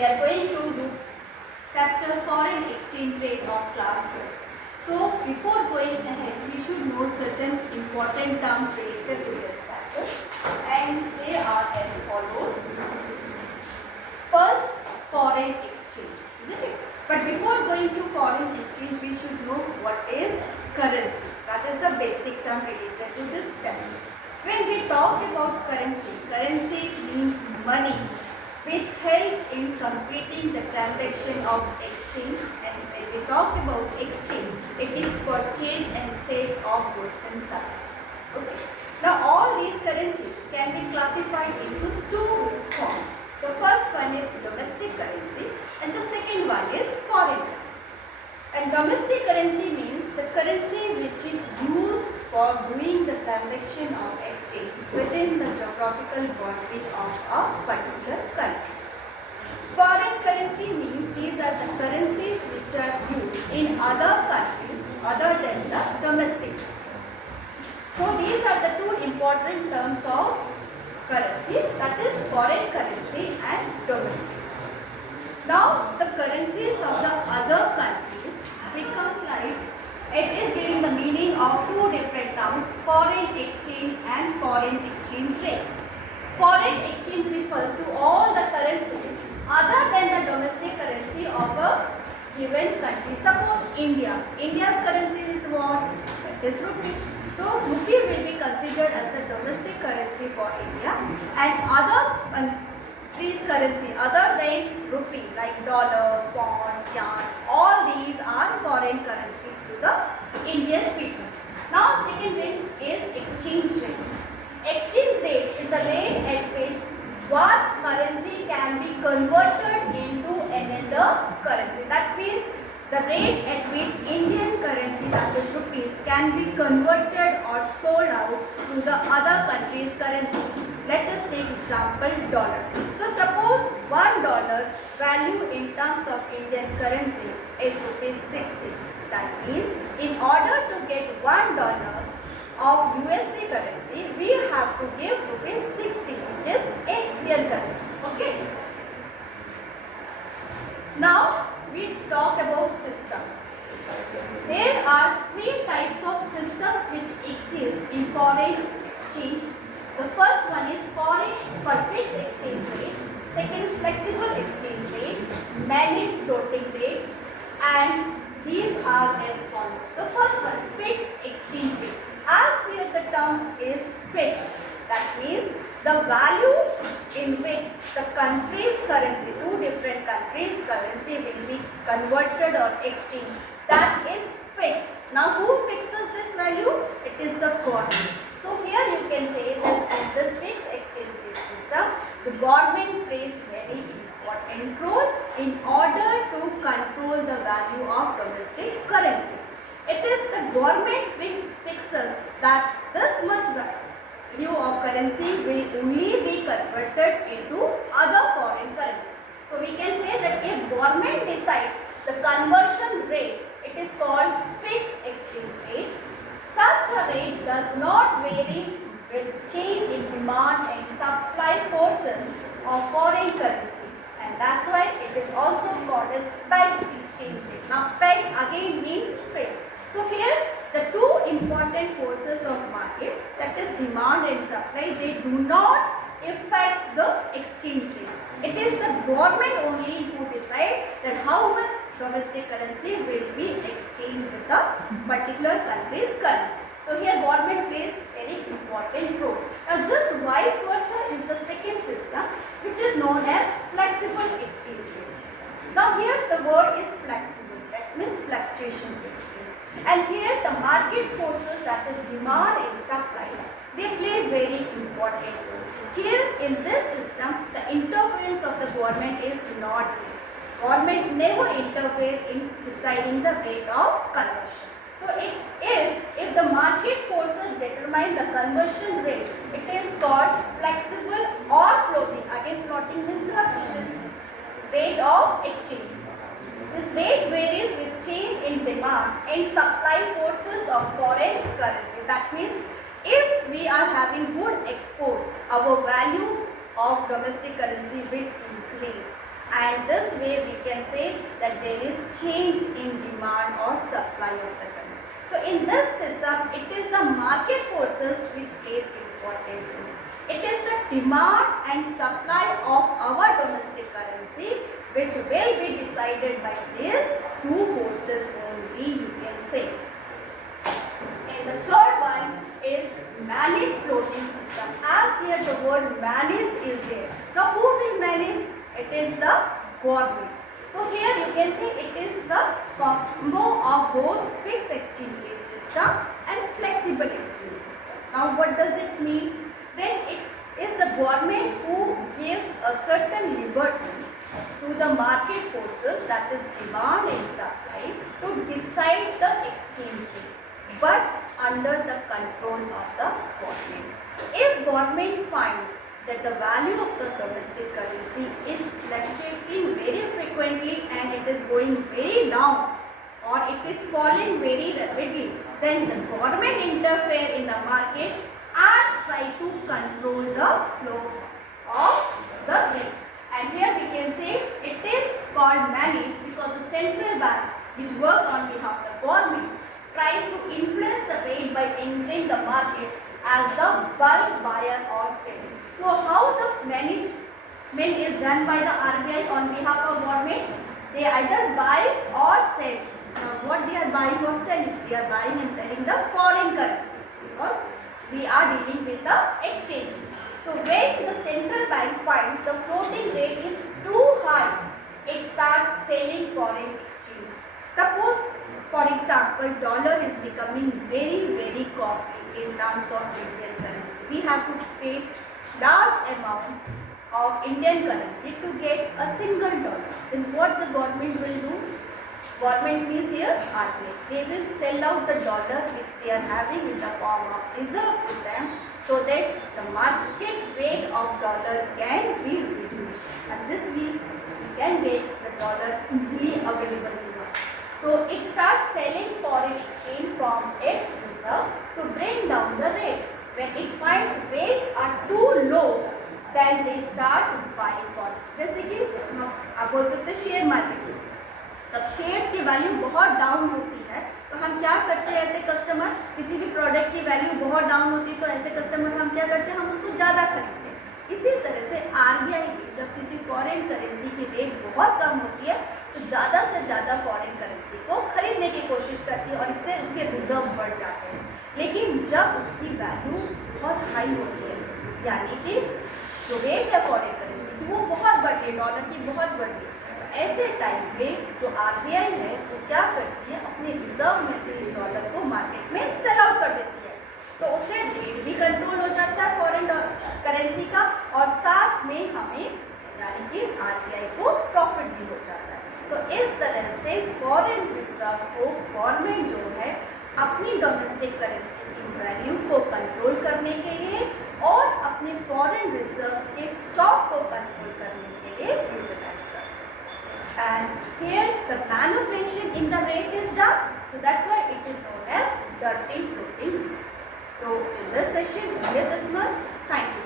we are going to do chapter foreign exchange rate of class 12. So before going ahead, we should know certain important terms related to this chapter, and they are as follows. First, foreign exchange, isn't it? But before going to foreign exchange, we should know what is currency. That is the basic term related to this chapter. When we talk about currency, currency means money which help in completing the transaction of exchange, and when we talk about exchange, it is purchase and sale of goods and services. Okay. Now all these currencies can be classified into two forms. The first one is domestic currency and the second one is foreign currency. And domestic currency means the currency which is used for doing the transaction of exchange within the geographical boundary of a particular country. Foreign currency means these are the currencies which are used in other countries other than the domestic. So these are the two important terms of currency, that is foreign currency and domestic currency. Now the currencies of the other countries, Africa slides, it is giving the meaning of two different terms, foreign exchange and foreign exchange rate. Foreign exchange refers to all the currencies other than the domestic currency of a given country. Suppose India's currency is what? That is rupee. So rupee will be considered as the domestic currency for India, and other countries' currency other than rupee like dollar, bonds, yuan, all these are foreign currencies to the Indian people. Now second one is exchange rate. Exchange rate is the rate at which one currency can be converted into another currency. That means the rate at which Indian currency, that is rupees, can be converted or sold out to the other country's currency. Let us take example dollar. So suppose $1 value in terms of Indian currency is rupees 60. That means in order to get $1 of USA currency, we have to give rupees 60, which is Indian currency. Okay. Now we talk about system. There are three types of systems which exist in foreign exchange. The first one is foreign for fixed exchange rate, second flexible exchange rate, managed floating rate, and these are as follows. The first one, fixed exchange rate. As here the term is fixed, that means the value in which the country's currency, two different countries' currency will be converted or exchanged, that is fixed. Now who fixes this value? It is the government. So here you can say that in this fixed exchange rate system, the government plays very important role in order to control the value of domestic currency. It is the government which fixes that this much value of currency will only be converted into other foreign currency. So we can say that if government decides the conversion rate, it is called fixed exchange rate. Such a rate does not vary with change in demand and supply forces of foreign currency, and that's why it is also called as pegged exchange rate. Now peg again means fixed. So here the two important forces of market, that is demand and supply, they do not affect the exchange rate. It is the government only who decide that how much domestic currency will be exchanged with the particular country's currency. So here government plays very important role. Now just vice versa is the second system, which is known as flexible exchange rate system. Now here the word is flexible, that means fluctuation exchange. And here the market forces, that is demand and supply, they play very important role. Here in this system, the interference of the government is not there. Government never interfere in deciding the rate of conversion. So it is, if the market forces determine the conversion rate, it is called flexible or floating. Again floating means fluctuation rate of exchange. This rate varies with change in demand and supply forces of foreign currency. That means if we are having good export, our value of domestic currency will increase. and this way we can say that there is change in demand or supply of the currency. So in this system, it is the market forces which plays important role. It is the demand and supply of our domestic currency which will be decided by these two forces only, you can say. And the third one is managed floating system. As here the word manage is there. Now who will manage? It is the government. So here you can say it is the combo of both fixed exchange rate system and flexible exchange system. Now what does it mean? Then it is the government who gives a certain liberty to the market forces, that is demand and supply, to decide the exchange rate, but under the control of the government. If government finds that the value of the domestic currency is fluctuating very frequently and it is going very down or it is falling very rapidly, then the government interfere in the market and try to control the flow of the rate. And here we can say it is called managed because the central bank, which works on behalf of the government, tries to influence the rate by entering the market as the bulk buyer or seller. So how the management is done by the RBI on behalf of government? They either buy or sell. What they are buying or selling? They are buying and selling the foreign currency because we are dealing with the exchange. So when the central bank finds the floating rate is too high, it starts selling foreign exchange. Suppose, for example, dollar is becoming very costly in terms of Indian currency. We have to pay large amount of Indian currency to get a single dollar. Then what the government will do? Government means here RBI. They will sell out the dollar which they are having in the form of reserves with them, so that the market rate of dollar can be reduced, and this we can get the dollar easily available to us. So it starts selling foreign exchange from its reserve to bring down the rate. When it finds rates are too low, then they start buying foreign. जैसे कि आप बोल सकते हैं share market में, तब shares की value बहुत डाउन होती है तो हम क्या करते हैं, ऐसे कस्टमर, किसी भी प्रोडक्ट की वैल्यू बहुत डाउन होती है तो ऐसे कस्टमर हम क्या करते हैं, हम उसको ज़्यादा खरीदते हैं. इसी तरह से आरबीआई की जब किसी फॉरेन करेंसी की रेट बहुत कम होती है तो ज़्यादा से ज़्यादा फॉरेन करेंसी को खरीदने की कोशिश करती है और इससे उसके रिजर्व बढ़ जाते हैं. लेकिन जब उसकी वैल्यू बहुत हाई होती है, यानी कि जो रेट है फॉरेन करेंसी की वो बहुत बढ़ रही है, डॉलर की बहुत बढ़ रही है, ऐसे टाइम पे जो आरबीआई है वो क्या करती है, अपने रिजर्व में से इस डॉलर को मार्केट में सेल आउट कर देती है. तो उससे रेट भी कंट्रोल हो जाता है फॉरेन करेंसी का और साथ में हमें यानी कि आरबीआई को प्रॉफिट भी हो जाता है. तो इस तरह से फॉरेन रिजर्व को गवर्नमेंट जो है अपनी डोमेस्टिक करेंसी की वैल्यू को कंट्रोल करने के लिए और अपने फॉरेन रिजर्व्स के स्टॉक को कंट्रोल करने के लिए यूटिलाइज कर सकते हैं. And here the manipulation in the rate is done, so that's why it is known as dirty floating. So in this session, we are this much. Thank you.